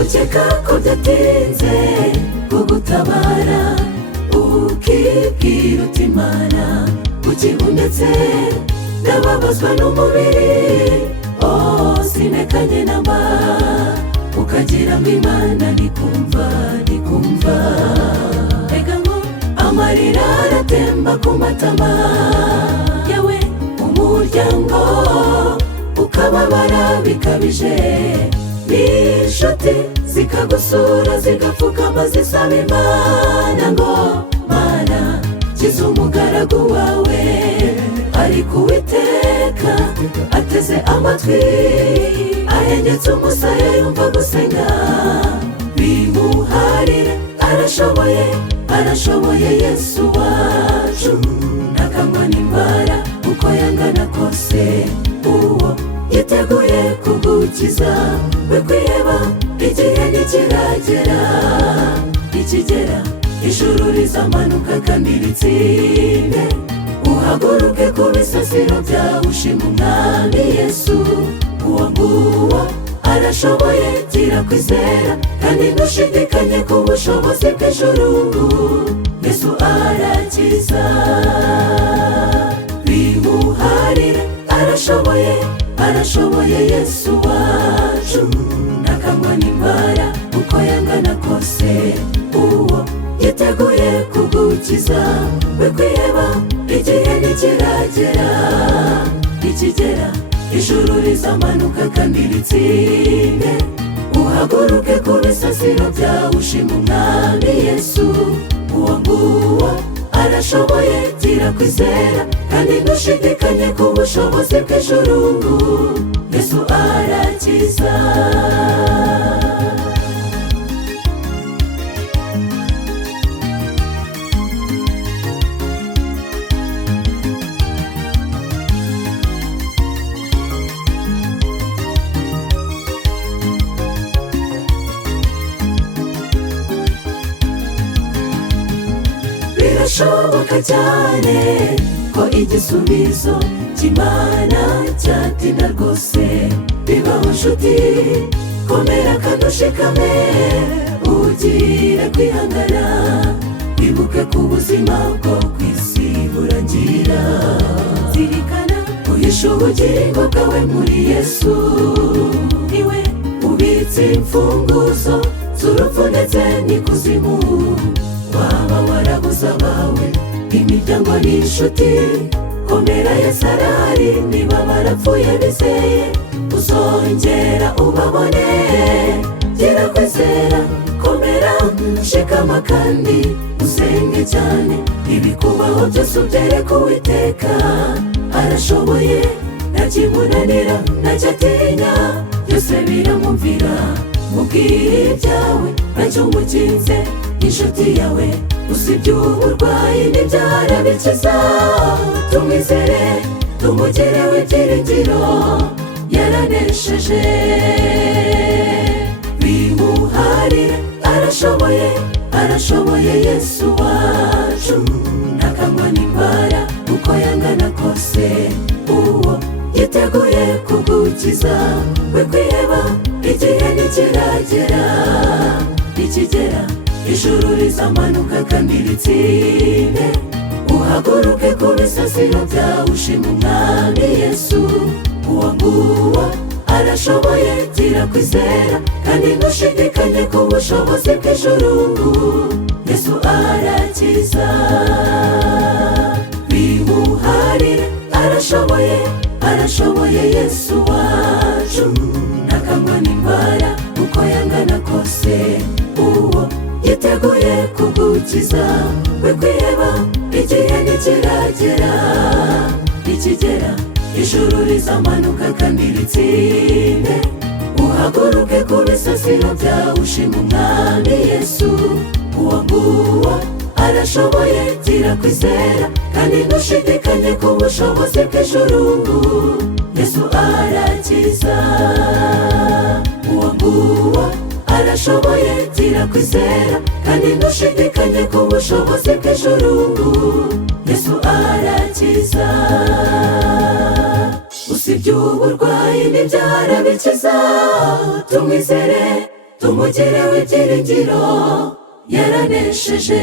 ukeka ko byatinze kugutabara ukibwira uti Imana ukibonetse ndababazwa n'umubiri sinekanye namba ukagira ngo Imana nikumva ega ngo amarira aratemba ku matama yawe umuryango ukababara bikabije n'inshuti zikagusura zigapfukama zisaba Imana ngo Mana kiza umugaragu wawe ariko Uwiteka ateze amatwi ahengetse umusaya yumva gusenga bimuharire arashoboye Yesu wacu ntakangwa n'indwara uko yangana kose uwo yiteguye kugukiza we kwiheba igihe nikigera ijuru rizamanuka kandi ritsinde uhaguruke ku bisasiro byawe ushima umwami Yesu uwo nguwo arashoboye gira kwizera kandi ntushidikanye ku bushobozi bw'ijuru Yesu arakiza bimuharire arashoboye Yesu wacu ntakangwa n'indwara uko yangana kose uwo yiteguye kugukiza we kwiheba igihe nikigera ijuru rizamanuka kandi ritsinde uhaguruke ku bisasiro byawe ushima umwami Yesu uwo nguwo arashoboye gira kwizera kandi ntushidikanye ku bushobozi bw'ijuru Yesu arakiza birashoboka cyane ko igisubizo cy'Imana cyatinda rwose bibaho nshuti komera kandi ushikame ugire kwihangana wibuke ku buzima bwo ku isi burangira zirikana uhishe ubugingo bwawe muri Yesu niwe ubitse imfunguzo z'urupfu ndetse n'ikuzimu waba warabuze abawe imiryango n'inshuti komera Yesu arahari niba barapfuye bizeye uzongera ubabone gira kwizera komera shikama kandi usenge cyane ibikubaho byose ubyereke Uwiteka arashoboye ntakimunanira ntacyatinya byose biramwumvira mubwire ibyawe ntacyo umukinze inshuti yawe usibye uburwayi n'ibyara bikiza tumwizere tumugireho ibyiringiro yaranesheje bimuharire arashoboye Yesu wacu ntakangwa n'indwara uko yangana kose uwo yiteguye kugukiza we kwiheba igihe nikigera ijuru rizamanuka kandi ritsinde uhaguruke ku bisasiro byawe ushima umwami Yesu uwo nguwo arashoboye gira kwizera kandi ntushidikanye ku bushobozi bw'ijuru Yesu arakiza bimuharire arashoboye Yesu wacu ntakangwa n'indwara uko yangana kose uwo yiteguye kugukiza we kwiheba igihe nikigera ijuru rizamanuka kandi ritsinde uhaguruke ku bisasiro byawe ushima umwami Yesu uwo nguwo arashoboye gira kwizera kandi ntushidikanye ku bushobozi bw'ijuru Yesu arakiza bimuharire arashoboye Yesu wacu ntakangwa n'indwara uko yangana kose uwo yiteguye kugukiza we kwiheba igihe nikigera ijuru rizamanuka kandi ritsinde uhaguruke ku bisasiro byawe ushima umwami Yesu uwo nguwo arashoboye gira kwizera kandi ntushidikanye ku bushobozi bw'ijuru Yesu arakiza arashoboye, gira kwizera kandi ntushidikanye ku bushobozi bw'ijuru. Yesu arakiza, usibye uburwayi n'ibyaha arabikiza. Tumwizere, tumugireho ibyiringiro, yaranesheje.